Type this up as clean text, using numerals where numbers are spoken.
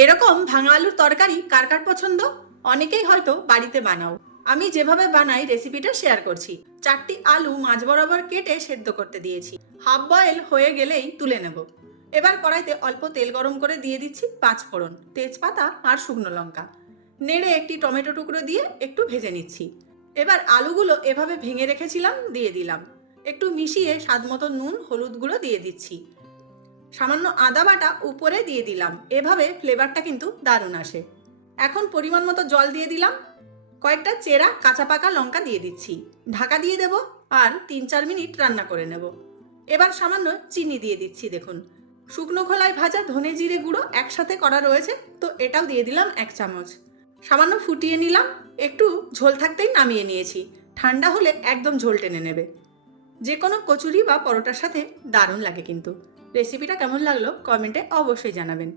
এরকম ভাঙা আলুর তরকারি কার কার পছন্দ? অনেকেই হয়তো বাড়িতে বানাও। আমি যেভাবে বানাই রেসিপিটা শেয়ার করছি। 4টি আলু মাঝ বরাবর কেটে সেদ্ধ করতে দিয়েছি। হাফ বয়েল হয়ে গেলেই তুলে নেব। এবার কড়াইতে অল্প তেল গরম করে দিয়ে দিচ্ছি 5 ফোড়ন, তেজপাতা আর শুকনো লঙ্কা। নেড়ে একটি টমেটো টুকরো দিয়ে একটু ভেজে নিচ্ছি। এবার আলুগুলো এভাবে ভেঙে রেখেছিলাম দিয়ে দিলাম। একটু মিশিয়ে স্বাদ মতো নুন হলুদ গুঁড়ো দিয়ে দিচ্ছি। সামান্য আদা বাটা উপরে দিয়ে দিলাম, এভাবে ফ্লেভারটা কিন্তু দারুণ আসে। এখন পরিমাণ মতো জল দিয়ে দিলাম। কয়েকটা চেরা কাঁচা পাকা লঙ্কা দিয়ে দিচ্ছি। ঢাকা দিয়ে দেব আর 3-4 মিনিট রান্না করে নেব। এবার সামান্য চিনি দিয়ে দিচ্ছি। দেখুন, শুকনো খোলায় ভাজা ধনে জিরে গুঁড়ো একসাথে করা রয়েছে, তো এটাও দিয়ে দিলাম 1 চামচ। সামান্য ফুটিয়ে নিলাম। একটু ঝোল থাকতেই নামিয়ে নিয়েছি। ঠান্ডা হলে একদম ঝোল টেনে নেবে। যে কোনো কচুরি বা পরোটার সাথে দারুণ লাগে কিন্তু। রেসিপিটা কেমন লাগলো কমেন্টে অবশ্যই জানাবেন।